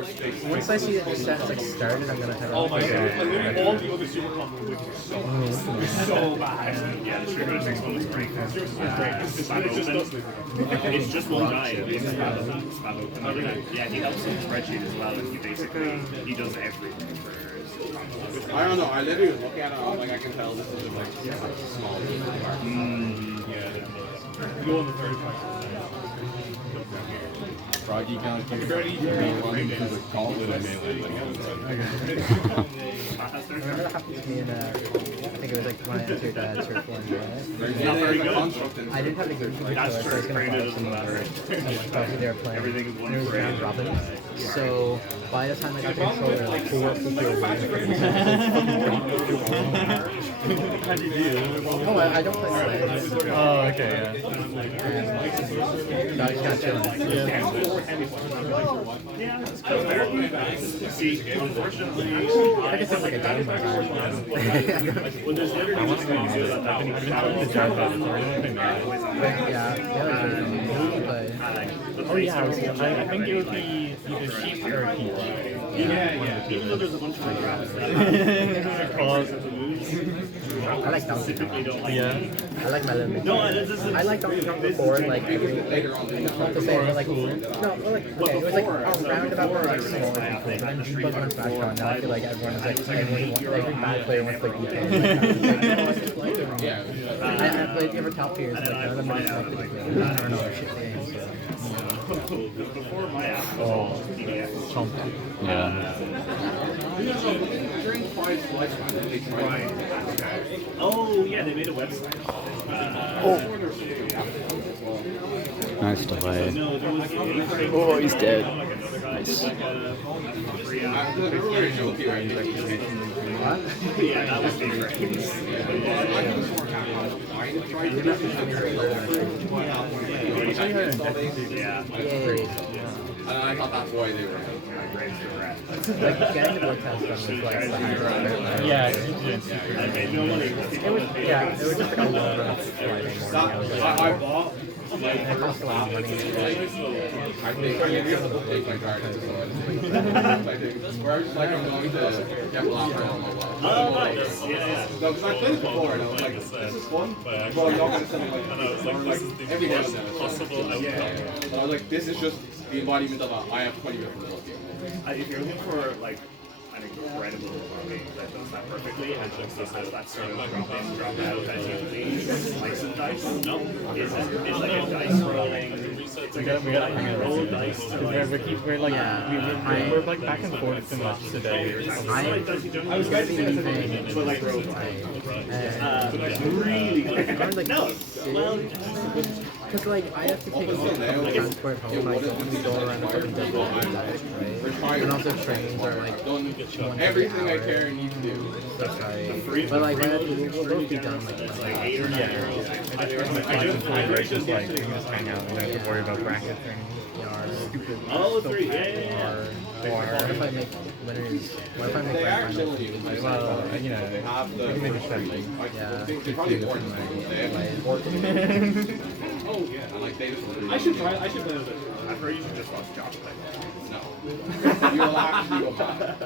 Once I see that the set's like started, I'm gonna head Oh off. my god. All the other super common were so bad. Yeah, the Sugar Six one was great. It's just one guy. Yeah, he helps in the spreadsheet as well, and he basically does everything for. I don't know. I literally look at it. I'm like, I can tell this is like small. Go on the third one. Froggy kind of because it's called with a melee. Remember that happened to me in I think it was like when I entered Turf 1. I didn't have the game controller, so I was going to follow someone over. They were playing. And it was round robin. So by the time I got the controller, like 4 people were waiting for me. How do you do? Oh, I don't play Slaves. Oh, okay, yeah. So I just got chilling. Yeah, that's fair. See, unfortunately, I guess it's like a game like when there's never I want to go. I've been talking to Jared about it. It's really been bad. yeah, but Oh yeah, I think it would be either sheep or a peach. yeah. even though there's a bunch of other apps Cause I like Donkey Kong. yeah. I like my limit. No, this is I like Donkey Kong before, like, not to say, but like, no, well, like, okay, it was like roundabout where like small and cool, and then Pokemon Smash Bros. Now I feel like everyone is like, every bad player wants to like beat him. I played the other top tiers, like none of them are connected to me. I don't know, they're shit games. before my app. Oh, chomp. Yeah. During Five's lifespan, they tried. Oh yeah, they made a website. Nice delay. No, there was Oh, he's dead. Nice. I feel like it's very jokey right now. yeah, that was favorite. Yeah. Yay. And I thought that's why they were. Like, getting the blood test done was like, the highlight. Yeah, you did. It was, yeah, it was just like a long run of Friday morning. I was like, I bought. it cost a lot of money. I think I'm gonna take my card into someone. Where I was just like, I'm going to get Blopper on my wall. Oh, nice. Yeah. No, because I played it before and I was like, this is fun. But I'm not going to send like every day. And I was like, this is just the embodiment of a I have 20 minutes to game. If you're looking for like an incredible game that does that perfectly and just has that sort of drop in, drop out as usually slice and dice, no, it's like a dice rolling. It's like We gotta roll dice. we're like we're like back and forth too much today. I was going to say the thing, but like roll really good. I'm like, No, well, because like I have to take all the transport home, like only go around the fucking double right? And also trains are like Everything I care and need to do. so sorry. But like we'll both be done like in like 8 or 9 year olds. I do find where it's just like we can just hang out and we don't have to worry about bracket things. stupid. Oh, 3, yeah. What if I make winners? What if I make They grand finals? actually, Well, you know, have the. we can make a strategy. Yeah. They probably more than Oh yeah, and like they just. I should play a bit. I've heard you should just watch Josh play. No. You'll actually go back.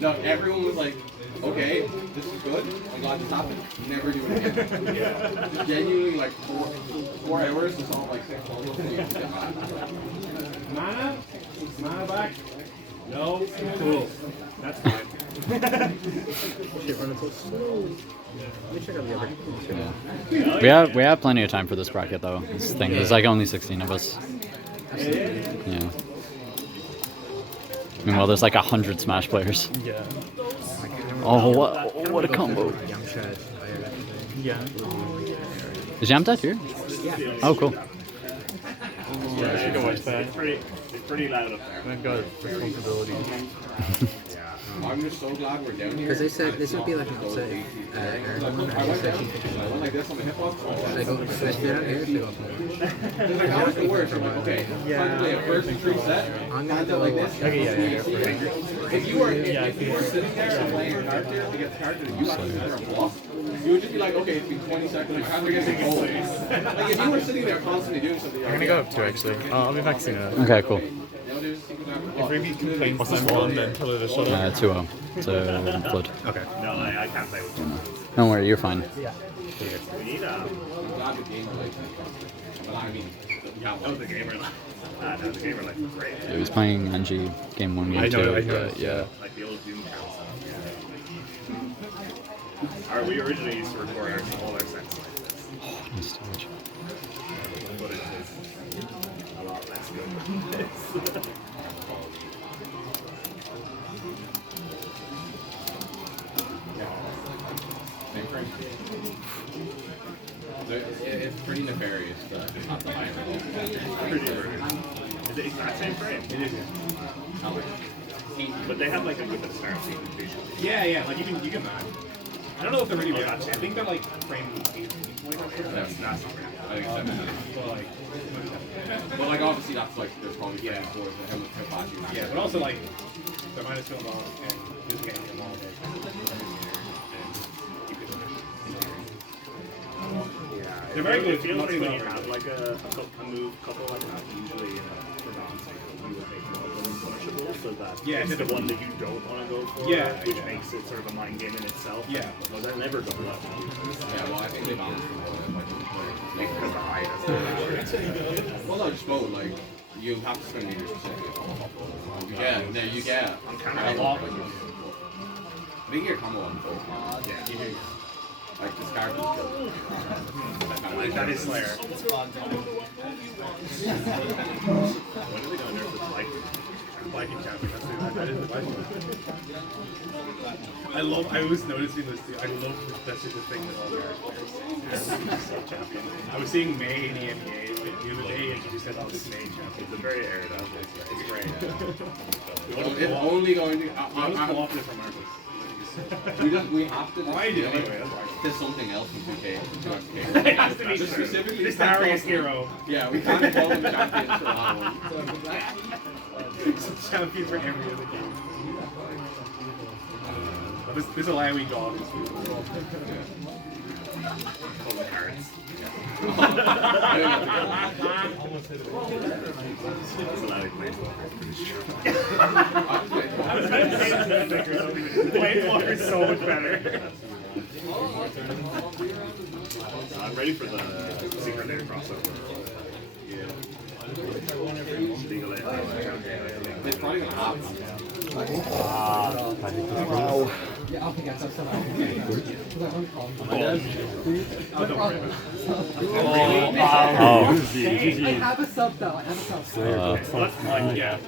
No, everyone was like, okay, this is good. I'm glad this happened. Never do it again. Just genuinely like 4 hours is all like 6 months. Mana back. No, cool. That's fine. Shit running so slow. Let me check out the other. Yeah. We have plenty of time for this bracket though. This thing, there's like only 16 of us. Yeah. Meanwhile, there's like 100 Smash players. Yeah. Oh, what a combo! Yeah. Is Yamtad here? Oh, cool. Yeah, I should go watch that. It's pretty loud up there. I've got responsibility. I'm just so glad we're down here. Because they said this would be like an upset everyone and they said she could I went like this on my hip hop. they go if they're not here, they go Like, how does it work? I'm like, okay, time to play a first and true set. I'm Hand gonna it like go this. Okay, yeah. If you were sitting there and playing a character to get the character that you actually consider a boss, you would just be like, okay, it's been 20 seconds. How do we get the goal? Like if you were sitting there constantly doing something, I'm gonna go up too actually. I'll be back soon. Okay, cool. If maybe complain What's to the them score? and then tell her to shut up? 2-0 to Flood. Okay. No, I can't play with you. Don't worry, you're fine. Yeah. We need I'm glad the game like. Well, I mean, yeah. oh, the gamer life. No, the gamer life was great. He was playing Anji game 1, game I 2. know, I know. Yeah. Like the old Doom count stuff. Yeah. We originally used to record all our sets like this. Nice storage. But it's a lot less good than this. Same frame. It's pretty nefarious to just have the higher level. Pretty rude. Is it exact same frame? It is. But they have like a good bit of start visually. Yeah, like you can I don't know if they're really I think they're like frame 8. That's not so great. I think 7. Well, like, But like obviously that's like there's probably frame 4 so how much flashy. yeah, but also like they're minus film off and just getting them all day. They're very good. It feels like Nothing when you wrong. have like a move couple like that, usually in a Provence, you would make more of them punishable so that Yeah, it's it's the the- one that you don't want to go for, Yeah, which yeah. makes it sort of a mind game in itself. Yeah. But they're never going that one. Yeah, well I think they balance it well like Because the height is well no just both like you have to spend meters specifically. You get I'm kind of a lot. bigger combo on both. Yeah. Like the scar is Like that is Slayer. When are they going to nerf this Viking? Viking champion, that is the Viking. I was noticing this too. I love that's just a thing with all characters. I was seeing May in the NBA the other day and she just said, oh, this May champion. It's a very aerodynamic. It's great. it's only going to I was co-opted from Marcus. we have to I do anyway, that's why. to something else in 2K. It has to be Just specifically this Darius hero. Yeah, we can't call them champions for that one. Champion for every other game. This Alawi god is Full of cards. That's allowed to play Planeswalker is so much better. I'm ready for the Secret Lair crossover. Legal Lair. It's probably gonna happen. Yeah, I'll forget that stuff. Oh. I have a sub though. I have a sub. Yeah.